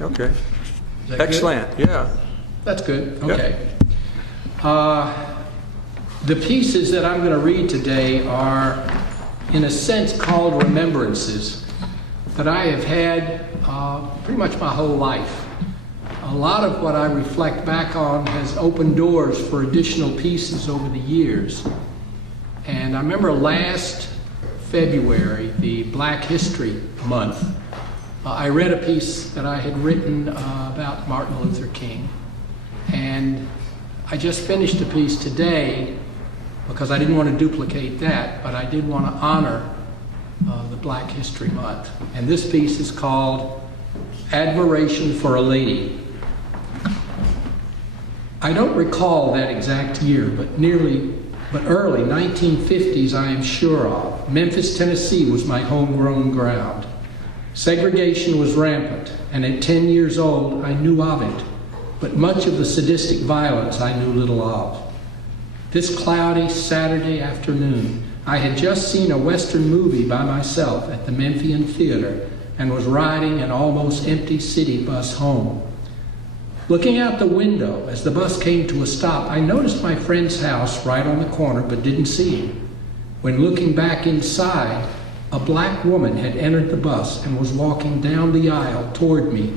Okay. Is that Excellent. good? Yeah. That's good. Okay. The pieces that I'm going to read today are, in a sense, called Remembrances that I have had pretty much my whole life. A lot of what I reflect back on has opened doors for additional pieces over the years. And I remember last February, the Black History Month, I read a piece that I had written about Martin Luther King. And I just finished a piece today because I didn't want to duplicate that, but I did want to honor the Black History Month. And this piece is called Admiration for a Lady. I don't recall that exact year, but early 1950s I am sure of. Memphis, Tennessee was my homegrown ground. Segregation was rampant, and at 10 years old I knew of it, but much of the sadistic violence I knew little of. This cloudy Saturday afternoon, I had just seen a Western movie by myself at the Memphian Theater and was riding an almost empty city bus home. Looking out the window as the bus came to a stop, I noticed my friend's house right on the corner but didn't see him. When looking back inside, a black woman had entered the bus and was walking down the aisle toward me,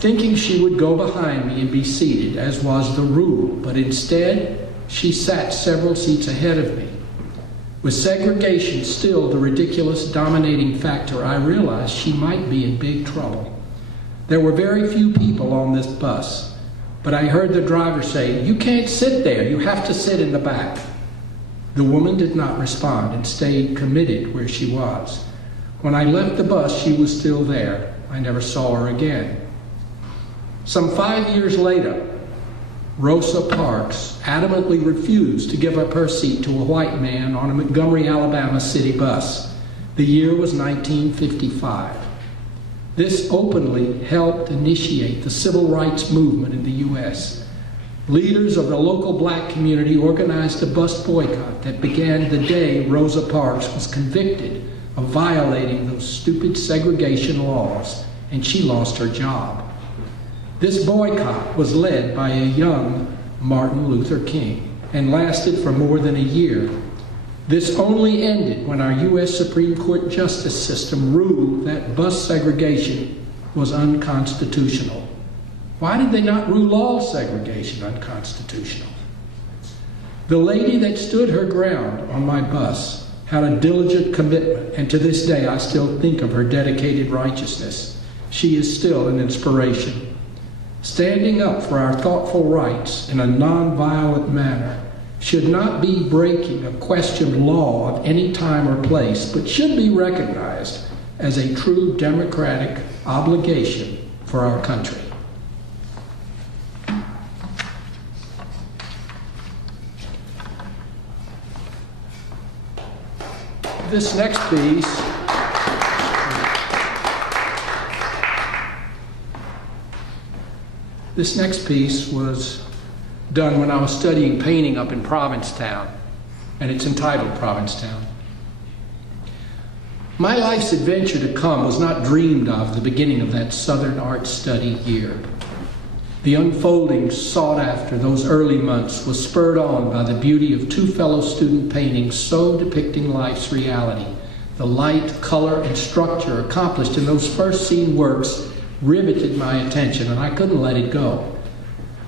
thinking she would go behind me and be seated, as was the rule, but instead she sat several seats ahead of me. With segregation still the ridiculous dominating factor, I realized she might be in big trouble. There were very few people on this bus, but I heard the driver say, "You can't sit there, you have to sit in the back." The woman did not respond and stayed committed where she was. When I left the bus, she was still there. I never saw her again. Some 5 years later, Rosa Parks adamantly refused to give up her seat to a white man on a Montgomery, Alabama city bus. The year was 1955. This openly helped initiate the civil rights movement in the U.S. Leaders of the local black community organized a bus boycott that began the day Rosa Parks was convicted of violating those stupid segregation laws, and she lost her job. This boycott was led by a young Martin Luther King and lasted for more than a year. This only ended when our U.S. Supreme Court justice system ruled that bus segregation was unconstitutional. Why did they not rule all segregation unconstitutional? The lady that stood her ground on my bus had a diligent commitment, and to this day I still think of her dedicated righteousness. She is still an inspiration. Standing up for our thoughtful rights in a nonviolent manner should not be breaking a questioned law of any time or place, but should be recognized as a true democratic obligation for our country. This next piece was done when I was studying painting up in Provincetown, and it's entitled Provincetown. My life's adventure to come was not dreamed of at the beginning of that Southern art study year. The unfolding sought after those early months was spurred on by the beauty of two fellow student paintings so depicting life's reality. The light, color, and structure accomplished in those first seen works riveted my attention, and I couldn't let it go.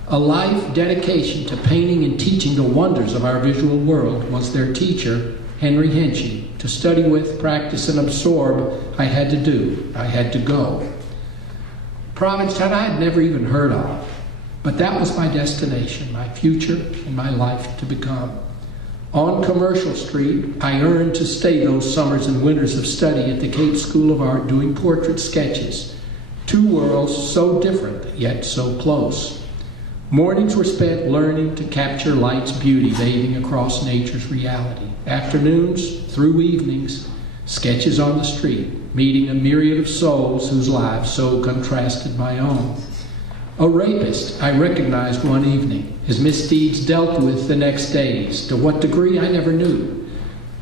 A life dedication to painting and teaching the wonders of our visual world was their teacher, Henry Henchy. To study with, practice, and absorb, I had to do. I had to go. Provincetown I had never even heard of, but that was my destination, my future, and my life to become. On Commercial Street, I earned to stay those summers and winters of study at the Cape School of Art doing portrait sketches. Two worlds so different, yet so close. Mornings were spent learning to capture light's beauty bathing across nature's reality. Afternoons, through evenings, sketches on the street, meeting a myriad of souls whose lives so contrasted my own. A rapist I recognized one evening, his misdeeds dealt with the next days. To what degree, I never knew.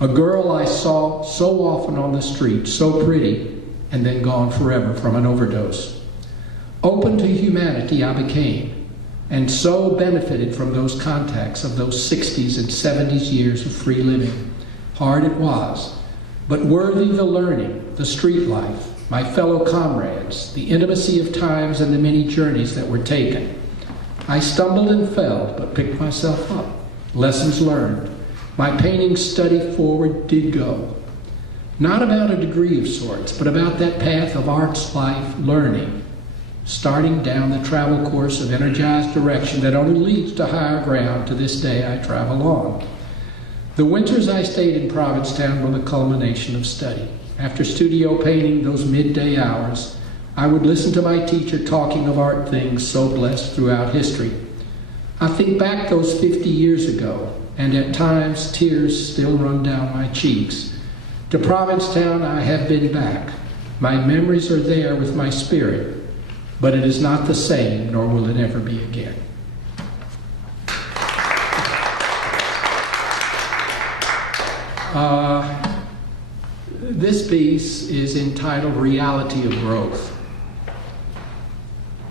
A girl I saw so often on the street, so pretty, and then gone forever from an overdose. Open to humanity I became, and so benefited from those contacts of those 60s and 70s years of free living. Hard it was, but worthy the learning, the street life, my fellow comrades, the intimacy of times and the many journeys that were taken. I stumbled and fell, but picked myself up. Lessons learned. My painting study forward did go. Not about a degree of sorts, but about that path of art's life learning, starting down the travel course of energized direction that only leads to higher ground. To this day I travel on. The winters I stayed in Provincetown were the culmination of study. After studio painting those midday hours, I would listen to my teacher talking of art things so blessed throughout history. I think back those 50 years ago, and at times tears still run down my cheeks. To Provincetown I have been back. My memories are there with my spirit, but it is not the same, nor will it ever be again. This piece is entitled Reality of Growth.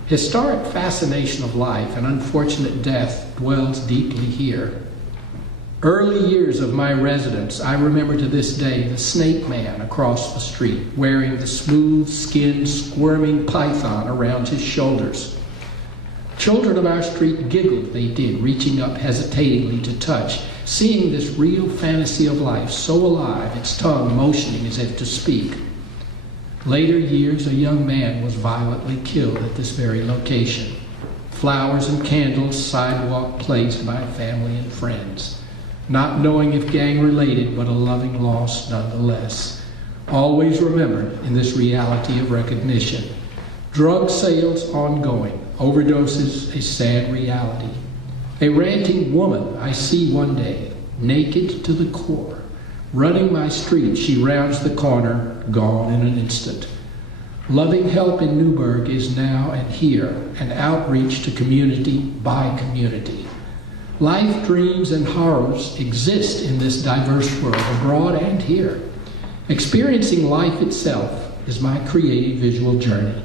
Historic fascination of life and unfortunate death dwells deeply here. Early years of my residence, I remember to this day the snake man across the street wearing the smooth-skinned, squirming python around his shoulders. Children of our street giggled, they did, reaching up hesitatingly to touch, seeing this real fantasy of life so alive, its tongue motioning as if to speak. Later years, a young man was violently killed at this very location. Flowers and candles, sidewalk placed by family and friends. Not knowing if gang-related, but a loving loss nonetheless. Always remembered in this reality of recognition. Drug sales ongoing, overdoses a sad reality. A ranting woman I see one day, naked to the core. Running my street, she rounds the corner, gone in an instant. Loving help in Newburgh is now and here, an outreach to community by community. Life, dreams, and horrors exist in this diverse world, abroad and here. Experiencing life itself is my creative visual journey.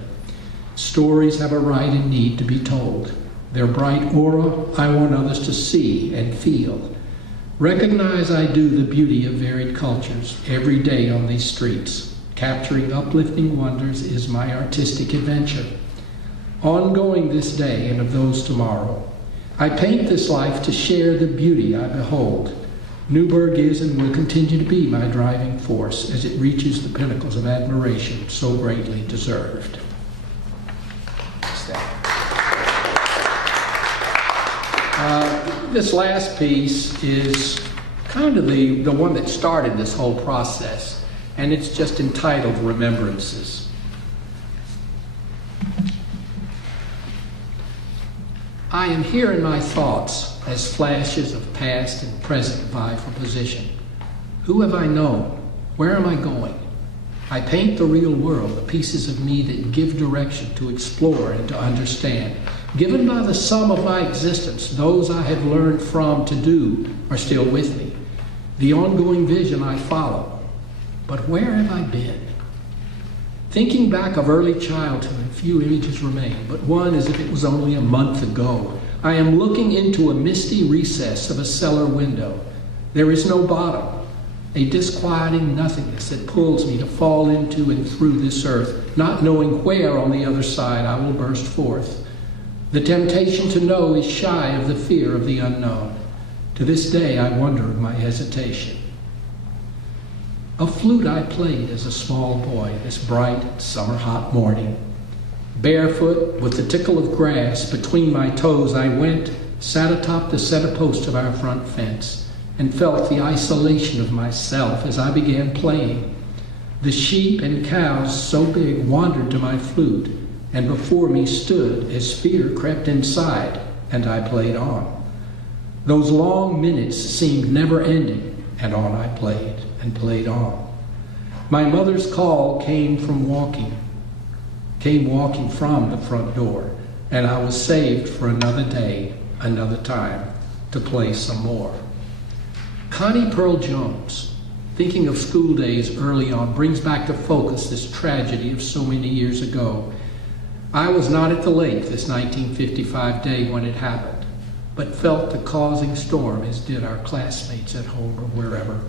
Stories have a right and need to be told. Their bright aura I want others to see and feel. Recognize I do the beauty of varied cultures every day on these streets. Capturing uplifting wonders is my artistic adventure. Ongoing this day and of those tomorrow. I paint this life to share the beauty I behold. Newburgh is and will continue to be my driving force as it reaches the pinnacles of admiration so greatly deserved. This last piece is kind of the one that started this whole process, and it's just entitled Remembrances. I am here in my thoughts as flashes of past and present vie for position. Who have I known? Where am I going? I paint the real world, the pieces of me that give direction to explore and to understand. Given by the sum of my existence, those I have learned from to do are still with me. The ongoing vision I follow. But where have I been? Thinking back of early childhood, few images remain, but one as if it was only a month ago. I am looking into a misty recess of a cellar window. There is no bottom, a disquieting nothingness that pulls me to fall into and through this earth, not knowing where on the other side I will burst forth. The temptation to know is shy of the fear of the unknown. To this day I wonder of my hesitation. A flute I played as a small boy this bright summer hot morning. Barefoot, with the tickle of grass between my toes, I went, sat atop the center post of our front fence, and felt the isolation of myself as I began playing. The sheep and cows so big wandered to my flute, and before me stood as fear crept inside, and I played on. Those long minutes seemed never ending, and on I played and played on. My mother's call came walking from the front door, and I was saved for another day, another time, to play some more. Connie Pearl Jones, thinking of school days early on, brings back to focus this tragedy of so many years ago. I was not at the lake this 1955 day when it happened, but felt the causing storm as did our classmates at home or wherever.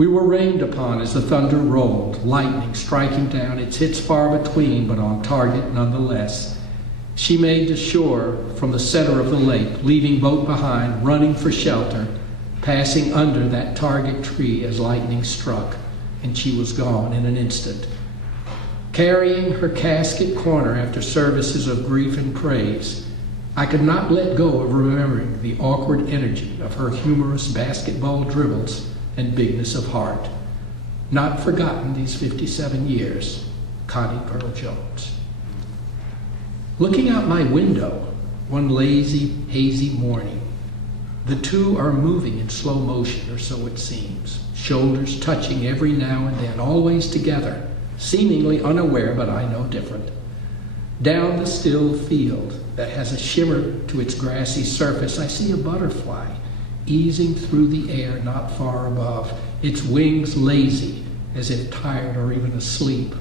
We were rained upon as the thunder rolled, lightning striking down, its hits far between, but on target nonetheless. She made to shore from the center of the lake, leaving boat behind, running for shelter, passing under that target tree as lightning struck, and she was gone in an instant. Carrying her casket corner after services of grief and praise, I could not let go of remembering the awkward energy of her humorous basketball dribbles and bigness of heart. Not forgotten these 57 years, Connie Pearl Jones. Looking out my window one lazy, hazy morning, the two are moving in slow motion, or so it seems, shoulders touching every now and then, always together, seemingly unaware, but I know different. Down the still field that has a shimmer to its grassy surface, I see a butterfly easing through the air not far above, its wings lazy, as if tired or even asleep.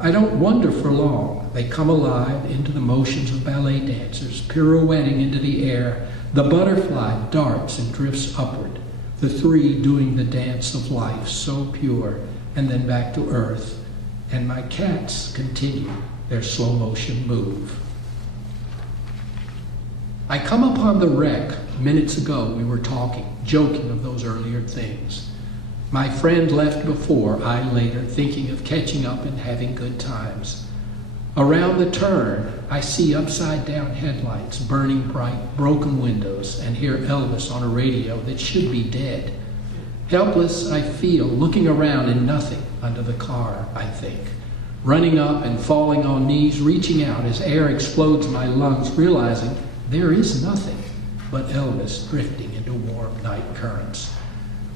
I don't wonder for long. They come alive into the motions of ballet dancers, pirouetting into the air. The butterfly darts and drifts upward, the three doing the dance of life, so pure, and then back to earth. And my cats continue their slow motion move. I come upon the wreck. Minutes ago we were talking, joking of those earlier things. My friend left before, I later, thinking of catching up and having good times. Around the turn, I see upside-down headlights, burning bright, broken windows, and hear Elvis on a radio that should be dead. Helpless, I feel, looking around and nothing under the car, I think. Running up and falling on knees, reaching out as air explodes my lungs, realizing there is nothing but Elvis drifting into warm night currents.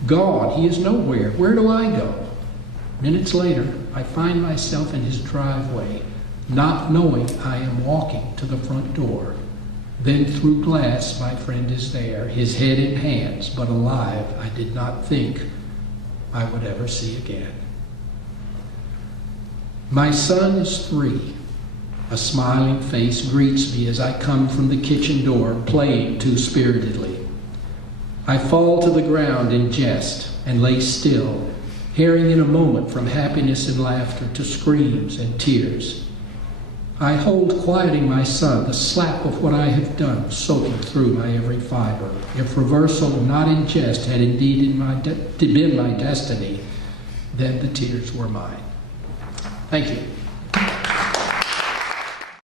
Gone, he is nowhere. Where do I go? Minutes later, I find myself in his driveway, not knowing I am walking to the front door. Then through glass, my friend is there, his head in hands, but alive I did not think I would ever see again. My son is 3. A smiling face greets me as I come from the kitchen door, playing too spiritedly. I fall to the ground in jest and lay still, hearing in a moment from happiness and laughter to screams and tears. I hold quieting my son, the slap of what I have done soaking through my every fiber. If reversal, not in jest, had indeed been my destiny, then the tears were mine. Thank you.